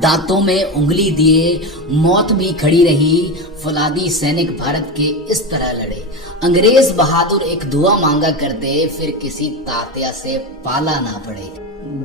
दांतों में उंगली दिए मौत भी खड़ी रही, फौलादी सैनिक भारत के इस तरह लड़े। अंग्रेज बहादुर एक दुआ मांगा करते, फिर किसी तात्या से पाला ना पड़े।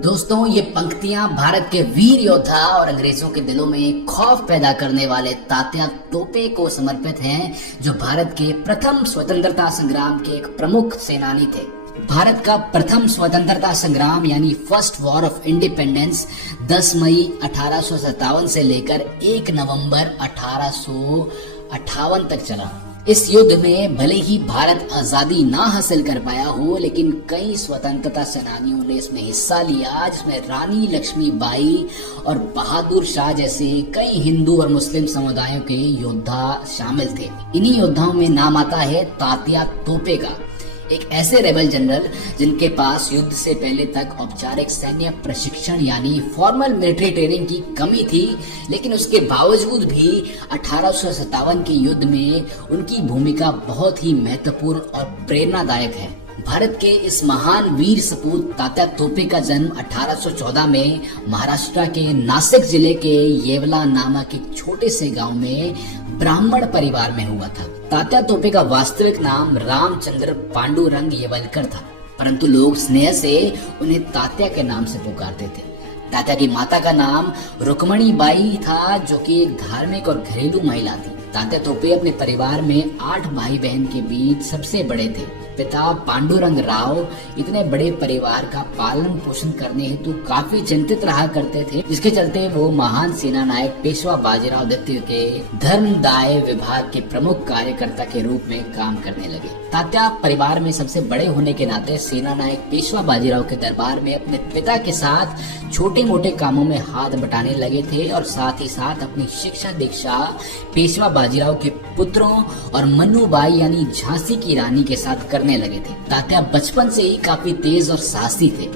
दोस्तों, ये पंक्तियां भारत के वीर योद्धा और अंग्रेजों के दिलों में खौफ पैदा करने वाले तात्या टोपे को समर्पित हैं, जो भारत के प्रथम स्वतंत्रता संग्राम के एक प्रमुख सेनानी थे। भारत का प्रथम स्वतंत्रता संग्राम यानी फर्स्ट वॉर ऑफ इंडिपेंडेंस 10 मई 1857 से लेकर 1 नवंबर 1858 तक चला। इस युद्ध में भले ही भारत आजादी ना हासिल कर पाया हो, लेकिन कई स्वतंत्रता सेनानियों ने इसमें हिस्सा लिया, जिसमें रानी लक्ष्मीबाई और बहादुर शाह जैसे कई हिंदू और मुस्लिम समुदायों के योद्धा शामिल थे। इन्हीं योद्धाओं में नाम आता है तात्या टोपे का, एक ऐसे रेबल जनरल जिनके पास युद्ध से पहले तक औपचारिक सैन्य प्रशिक्षण यानी फॉर्मल मिलिट्री ट्रेनिंग की कमी थी, लेकिन उसके बावजूद भी 1857 के युद्ध में उनकी भूमिका बहुत ही महत्वपूर्ण और प्रेरणादायक है। भारत के इस महान वीर सपूत तात्या टोपे का जन्म 1814 में महाराष्ट्र के नासिक जिले के येवला नामक एक छोटे से गांव में ब्राह्मण परिवार में हुआ था। तात्या टोपे का वास्तविक नाम रामचंद्र पांडुरंग येवलकर था, परंतु लोग स्नेह से उन्हें तात्या के नाम से पुकारते थे। तात्या की माता का नाम रुक्मणी बाई था, जो कि एक धार्मिक और घरेलू महिला थी। तात्या टोपे अपने परिवार में 8 भाई बहन के बीच सबसे बड़े थे। पिता पांडुरंग राव इतने बड़े परिवार का पालन पोषण करने हेतु काफी चिंतित रहा करते थे, जिसके चलते वो महान सेना नायक पेशवा बाजीराव द्वितीय के धर्मदाय विभाग के प्रमुख कार्यकर्ता के रूप में काम करने लगे। तात्या परिवार में सबसे बड़े होने के नाते सेना नायक पेशवा बाजीराव के दरबार में अपने पिता के साथ छोटे मोटे कामों में हाथ बटाने लगे थे और साथ ही साथ अपनी शिक्षा दीक्षा पेशवा बाजीराव के पुत्रों और मन्नूबाई यानी झांसी की रानी के साथ करने लगे थे। तात्या बचपन से ही काफी तेज और साहसी थे।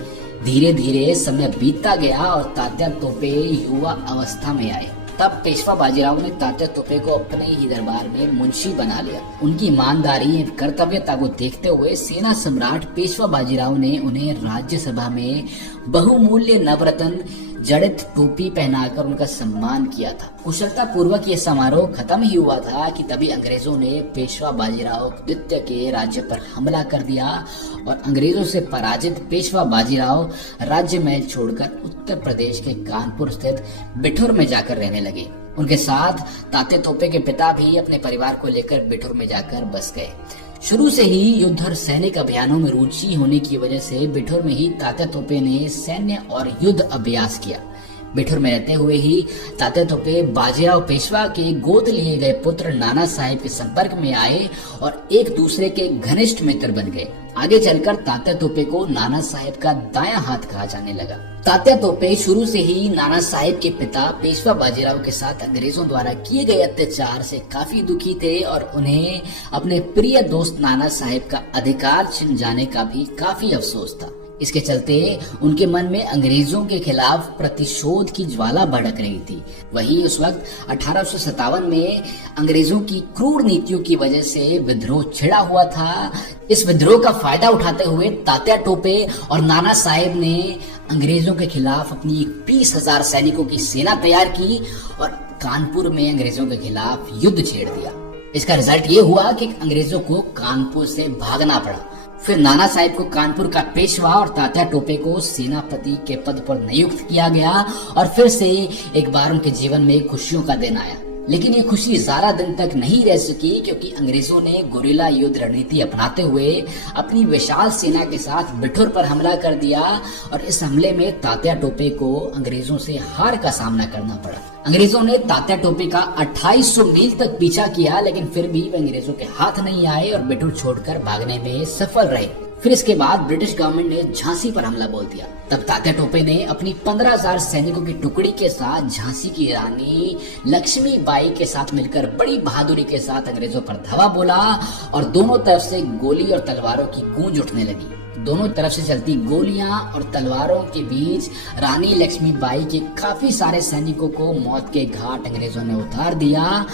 धीरे धीरे समय बीतता गया और तात्या टोपे युवा अवस्था में आए। तब पेशवा बाजीराव ने तात्या टोपे को अपने ही दरबार में मुंशी बना लिया। उनकी ईमानदारी एवं कर्तव्यता को देखते हुए सेना सम्राट पेशवा बाजीराव ने उन्हें राज्यसभा में बहुमूल्य नवरत्न जड़ित टोपी पहनाकर उनका सम्मान किया था। कुशलता पूर्वक ये समारोह खत्म ही हुआ था कि तभी अंग्रेजों ने पेशवा बाजीराव द्वितीय के राज्य पर हमला कर दिया और अंग्रेजों से पराजित पेशवा बाजीराव राज्य महल छोड़कर उत्तर प्रदेश के कानपुर स्थित बिठूर में जाकर रहने लगे। उनके साथ तात्या टोपे के पिता भी अपने परिवार को लेकर बिठूर में जाकर बस गए। शुरू से ही युद्ध और सैनिक अभियानों में रुचि होने की वजह से बिठूर में ही तात्या टोपे ने सैन्य और युद्ध अभ्यास किया। बिठूर में रहते हुए ही तात्या टोपे बाजीराव पेशवा के गोद लिए गए पुत्र नाना साहेब के संपर्क में आए और एक दूसरे के घनिष्ठ मित्र बन गए। आगे चलकर तात्या टोपे को नाना साहेब का दायां हाथ कहा जाने लगा। तात्या टोपे शुरू से ही नाना साहेब के पिता पेशवा बाजीराव के साथ अंग्रेजों द्वारा किए गए अत्याचार से काफी दुखी थे और उन्हें अपने प्रिय दोस्त नाना साहेब का अधिकार छिन जाने का भी काफी अफसोस था। इसके चलते उनके मन में अंग्रेजों के खिलाफ प्रतिशोध की ज्वाला भड़क रही थी। वहीं उस वक्त 1857 में अंग्रेजों की क्रूर नीतियों की वजह से विद्रोह छिड़ा हुआ था। इस विद्रोह का फायदा उठाते हुए तात्या टोपे और नाना साहेब ने अंग्रेजों के खिलाफ अपनी 20,000 सैनिकों की सेना तैयार की और कानपुर में अंग्रेजों के खिलाफ युद्ध छेड़ दिया। इसका रिजल्ट ये हुआ कि अंग्रेजों को कानपुर से भागना पड़ा। फिर नाना साहेब को कानपुर का पेशवा और तात्या टोपे को सेनापति के पद पर नियुक्त किया गया और फिर से एक बार उनके जीवन में खुशियों का दिन आया। लेकिन ये खुशी ज्यादा दिन तक नहीं रह सकी, क्योंकि अंग्रेजों ने गुरिल्ला युद्ध रणनीति अपनाते हुए अपनी विशाल सेना के साथ बिठूर पर हमला कर दिया और इस हमले में तात्या टोपे को अंग्रेजों से हार का सामना करना पड़ा। अंग्रेजों ने तात्या टोपे का 2800 मील तक पीछा किया, लेकिन फिर भी वे अंग्रेजों के हाथ नहीं आए और बिठूर छोड़कर भागने में सफल रहे। फिर इसके बाद ब्रिटिश गवर्नमेंट ने झांसी पर हमला बोल दिया। तब तात्या टोपे ने अपनी 15,000 सैनिकों की टुकड़ी के साथ झांसी की रानी लक्ष्मीबाई के साथ मिलकर बड़ी बहादुरी के साथ अंग्रेजों पर धावा बोला और दोनों तरफ से गोली और तलवारों की गूंज उठने लगी। दोनों तरफ से चलती गोलियां और तलवारों के बीच रानी लक्ष्मीबाई के काफी सारे सैनिकों को मौत के घाट अंग्रेजों ने उतार दिया।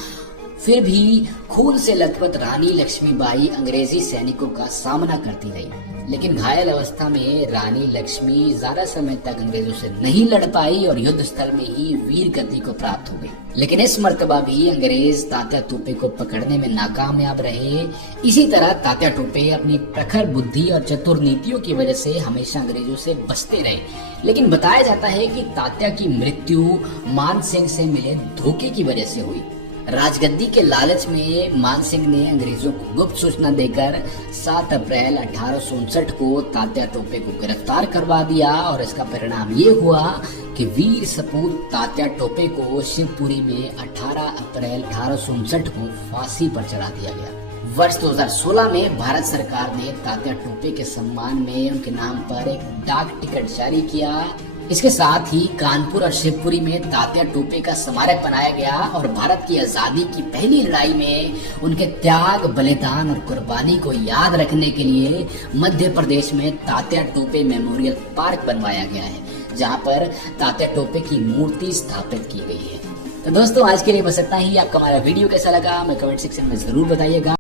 फिर भी खून से लथपथ रानी लक्ष्मीबाई अंग्रेजी सैनिकों का सामना करती रही। लेकिन घायल अवस्था में रानी लक्ष्मी ज्यादा समय तक अंग्रेजों से नहीं लड़ पाई और युद्ध स्थल में ही वीर गति को प्राप्त हो गई। लेकिन इस मर्तबा भी अंग्रेज तात्या टोपे को पकड़ने में नाकामयाब रहे। इसी तरह तात्या टोपे अपनी प्रखर बुद्धि और चतुर नीतियों की वजह से हमेशा अंग्रेजों से बचते रहे। लेकिन बताया जाता है कि तात्या की मृत्यु मान सिंह से मिले धोखे की वजह से हुई। राजगद्दी के लालच में मान सिंह ने अंग्रेजों को गुप्त सूचना देकर 7 अप्रैल 1859 को तात्या टोपे को गिरफ्तार करवा दिया और इसका परिणाम ये हुआ कि वीर सपूत तात्या टोपे को शिवपुरी में 18 अप्रैल 1859 को फांसी पर चढ़ा दिया गया। वर्ष 2016 में भारत सरकार ने तात्या टोपे के सम्मान में उनके नाम पर एक डाक टिकट जारी किया। इसके साथ ही कानपुर और शिवपुरी में तात्या टोपे का स्मारक बनाया गया और भारत की आजादी की पहली लड़ाई में उनके त्याग, बलिदान और कुर्बानी को याद रखने के लिए मध्य प्रदेश में तात्या टोपे मेमोरियल पार्क बनवाया गया है, जहां पर तात्या टोपे की मूर्ति स्थापित की गई है। तो दोस्तों आज के लिए बस इतना ही। आपको हमारा वीडियो कैसा लगा हमें कमेंट सेक्शन में जरूर बताइएगा।